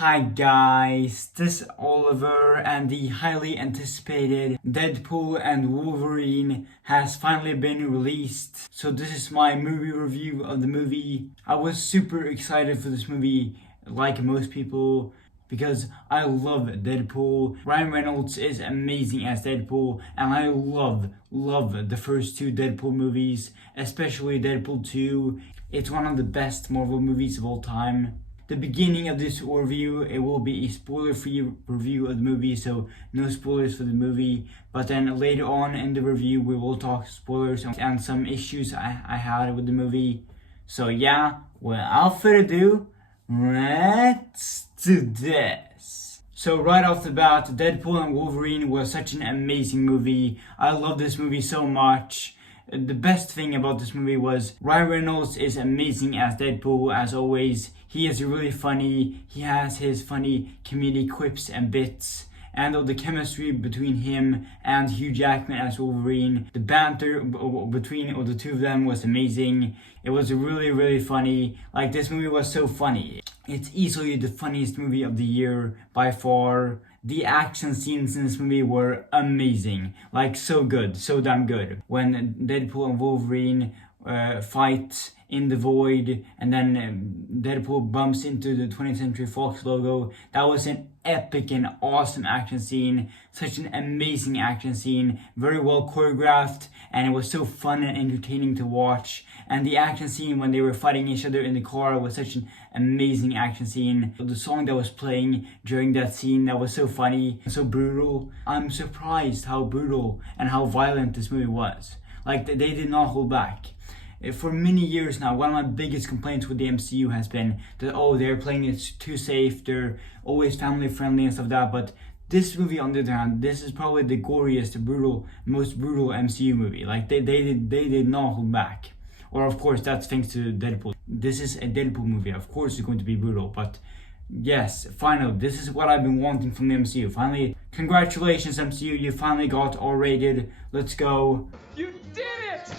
Hi guys, this is Oliver, and the highly anticipated Deadpool and Wolverine has finally been released. So this is my movie review of the movie. I was super excited for this movie, like most people, because I love Deadpool. Ryan Reynolds is amazing as Deadpool, and I love the first two Deadpool movies, especially Deadpool 2. It's one of the best Marvel movies of all time. The beginning of this review, it will be a spoiler-free review of the movie, so no spoilers for the movie. But then later on in the review, we will talk spoilers and some issues I had with the movie. So yeah, without further ado, let's do this. So right off the bat, Deadpool and Wolverine was such an amazing movie. I love this movie so much. The best thing about this movie was Ryan Reynolds is amazing as Deadpool, as always. He is really funny. He has his funny comedic quips and bits. And the chemistry between him and Hugh Jackman as Wolverine, the banter between the two of them was amazing. It was really funny. Like, this movie was so funny. It's easily the funniest movie of the year by far. The action scenes in this movie were amazing. Like, so good, so damn good. When Deadpool and Wolverine fight in the void, and then Deadpool bumps into the 20th Century Fox logo. That was an epic and awesome action scene. Such an amazing action scene. Very well choreographed, and it was so fun and entertaining to watch. And the action scene when they were fighting each other in the car was such an amazing action scene. The song that was playing during that scene, that was so funny and so brutal. I'm surprised how brutal and how violent this movie was. Like, they did not hold back. For many years now, one of my biggest complaints with the MCU has been that, they're playing it too safe, they're always family friendly and stuff like that. But this movie, on the other hand, this is probably the goriest, most brutal MCU movie. Like, they did not hold back. Or of course, that's thanks to Deadpool. This is a Deadpool movie, of course it's going to be brutal, but yes, finally, this is what I've been wanting from the MCU. Finally, congratulations MCU, you finally got R-rated. Let's go. You did it!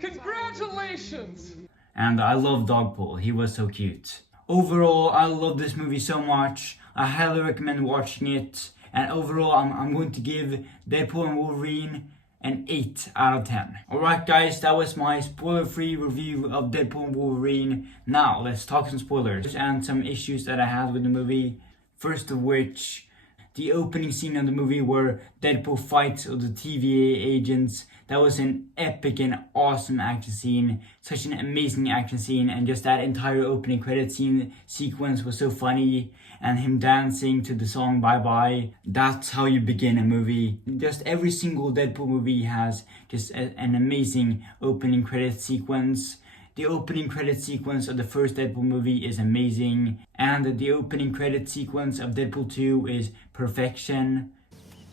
Congratulations! And I love Dogpool, he was so cute. Overall, I love this movie so much. I highly recommend watching it. And overall, I'm going to give Deadpool and Wolverine an 8 out of 10. Alright guys, that was my spoiler-free review of Deadpool and Wolverine. Now, let's talk some spoilers and some issues that I had with the movie. First of which, the opening scene of the movie where Deadpool fights the TVA agents. That was an epic and awesome action scene. Such an amazing action scene, and just that entire opening credit scene sequence was so funny. And him dancing to the song Bye Bye. That's how you begin a movie. Just every single Deadpool movie has just an amazing opening credit sequence. The opening credit sequence of the first Deadpool movie is amazing. And the opening credit sequence of Deadpool 2 is perfection.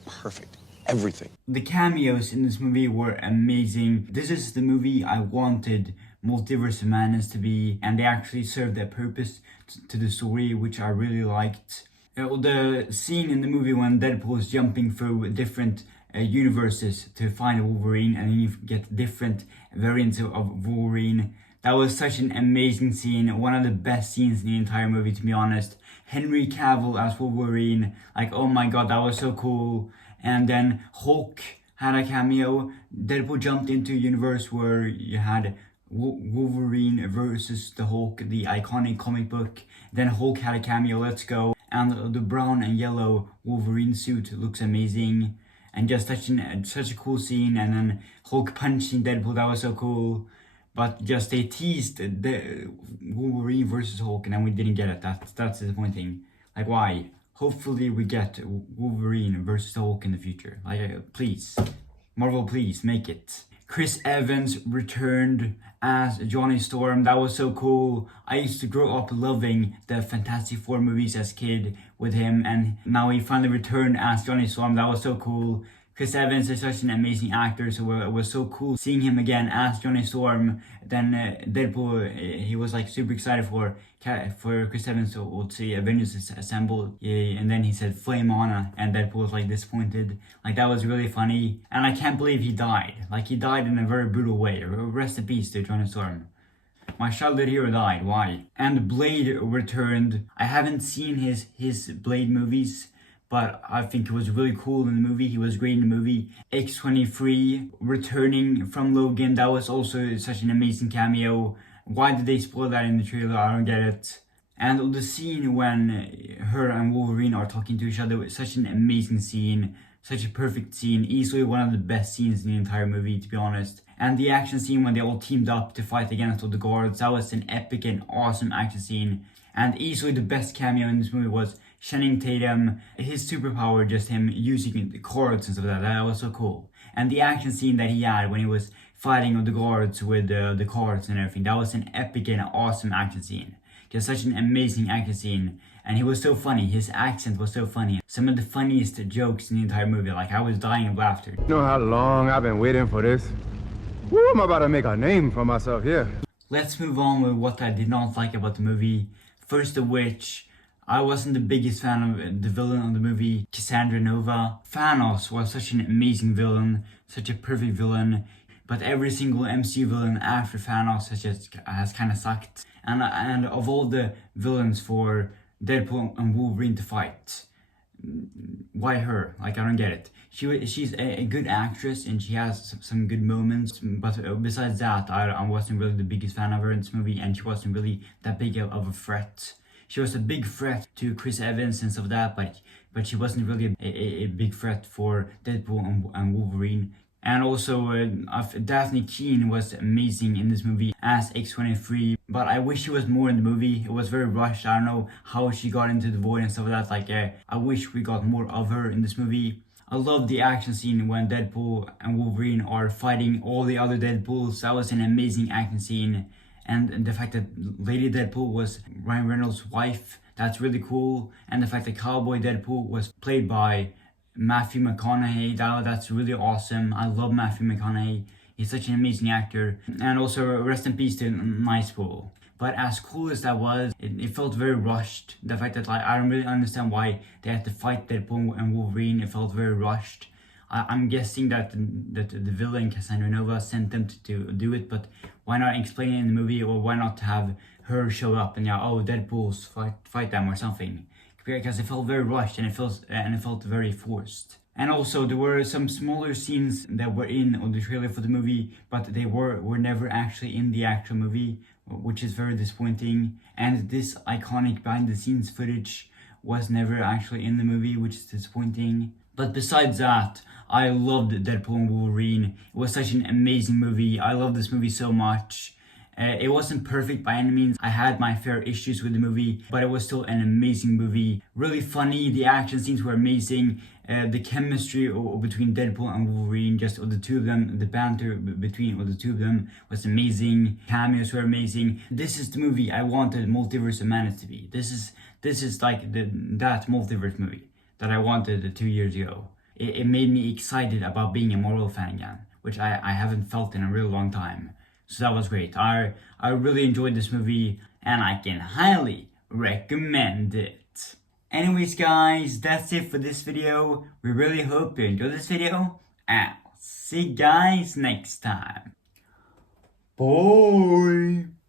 Perfect. Everything. The cameos in this movie were amazing. This is the movie I wanted Multiverse of Madness to be, and they actually served their purpose to the story, which I really liked. The scene in the movie when Deadpool is jumping through different universes to find Wolverine, and then you get different variants of Wolverine. That was such an amazing scene, one of the best scenes in the entire movie, to be honest. Henry Cavill as Wolverine, like, oh my god, that was so cool. And then Hulk had a cameo. Deadpool jumped into a universe where you had Wolverine versus the Hulk, the iconic comic book. Then Hulk had a cameo, let's go. And the brown and yellow Wolverine suit looks amazing. And just such a cool scene. And then Hulk punching Deadpool, that was so cool. But just they teased the Wolverine versus Hulk, and then we didn't get it. That's disappointing. Like, why? Hopefully we get Wolverine versus Hulk in the future. Like, please. Marvel, please, make it. Chris Evans returned as Johnny Storm. That was so cool. I used to grow up loving the Fantastic Four movies as a kid with him, and now he finally returned as Johnny Storm. That was so cool. Chris Evans is such an amazing actor, so it was so cool seeing him again as Johnny Storm. Then Deadpool, he was like super excited for Chris Evans to see Avengers Assemble, and then he said "Flame on," and Deadpool was like disappointed. Like, that was really funny, and I can't believe he died. Like, he died in a very brutal way. Rest in peace to Johnny Storm. My childhood hero died, why? And Blade returned. I haven't seen his Blade movies, but I think it was really cool in the movie. He was great in the movie. X-23 returning from Logan, that was also such an amazing cameo. Why did they spoil that in the trailer? I don't get it. And the scene when her and Wolverine are talking to each other was such an amazing scene. Such a perfect scene, easily one of the best scenes in the entire movie, to be honest. And the action scene when they all teamed up to fight against all the guards, that was an epic and awesome action scene. And easily the best cameo in this movie was Channing Tatum, his superpower, just him using the cords and stuff like that. That was so cool. And the action scene that he had when he was fighting with the guards with the cards and everything, that was an epic and awesome action scene. Just such an amazing action scene. And he was so funny. His accent was so funny. Some of the funniest jokes in the entire movie. Like, I was dying of laughter. You know how long I've been waiting for this? Woo, I'm about to make a name for myself here. Let's move on with what I did not like about the movie. First of which, I wasn't the biggest fan of the villain of the movie, Cassandra Nova. Thanos was such an amazing villain. Such a perfect villain. But every single MCU villain after Thanos has kind of sucked. And of all the villains for Deadpool and Wolverine to fight, why her? Like, I don't get it. She's a good actress and she has some good moments, but besides that, I wasn't really the biggest fan of her in this movie, and she wasn't really that big of a threat. She was a big threat to Chris Evans and stuff like that, but she wasn't really a big threat for Deadpool and Wolverine. And also, Daphne Keane was amazing in this movie as X-23, but I wish she was more in the movie. It was very rushed. I don't know how she got into the void and stuff like that. Like, I wish we got more of her in this movie. I love the action scene when Deadpool and Wolverine are fighting all the other Deadpools. That was an amazing action scene. And the fact that Lady Deadpool was Ryan Reynolds' wife, that's really cool. And the fact that Cowboy Deadpool was played by Matthew McConaughey, that's really awesome. I love Matthew McConaughey. He's such an amazing actor. And also, rest in peace to Nicepool. But as cool as that was, it felt very rushed. The fact that, like, I don't really understand why they had to fight Deadpool and Wolverine. It felt very rushed. I'm guessing that the villain Cassandra Nova sent them to do it, but why not explain it in the movie, or why not have her show up and Deadpool's fight them or something? Because it felt very rushed and it felt very forced. And also, there were some smaller scenes that were in the trailer for the movie, but they were never actually in the actual movie, which is very disappointing. And this iconic behind the scenes footage was never actually in the movie, which is disappointing. But besides that, I loved Deadpool and Wolverine. It was such an amazing movie. I love this movie so much. It wasn't perfect by any means. I had my fair issues with the movie, but it was still an amazing movie. Really funny. The action scenes were amazing. The chemistry between Deadpool and Wolverine, just the two of them, the banter between the two of them was amazing. Cameos were amazing. This is the movie I wanted Multiverse of Madness to be. This is like that multiverse movie that I wanted 2 years ago. It made me excited about being a Marvel fan again, which I haven't felt in a real long time. So that was great. I really enjoyed this movie, and I can highly recommend it. Anyways guys, that's it for this video. We really hope you enjoyed this video, and I'll see you guys next time. Bye!